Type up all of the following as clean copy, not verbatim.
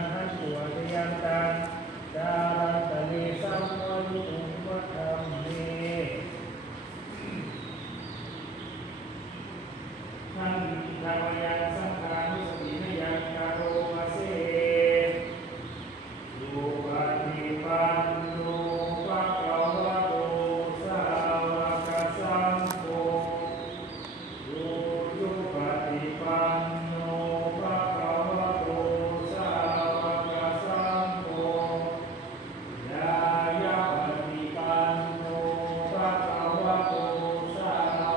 นหันตัวเรียนกันดารันตะเลสัมโมยุตุมัตธรรมเมท่านนาวยันสังฆานุสติมยังคาโรมาเสสุปฏิปันโนภะคะวะโตสาวกสังโฆสุปฏิปันโนภะคะวะโตสาวกสังโฆยายาปฏิปันโนภะคะวะโตสา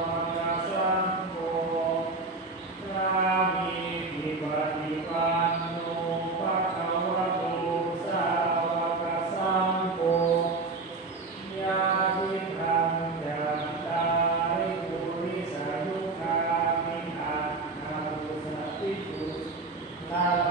วกสังโฆสามีจิปฏิปันโนภะคะวะโตสาวกสังโฆญาติธัมมังตาริปุริสายุคามิอัตถาปุสติตุลาภ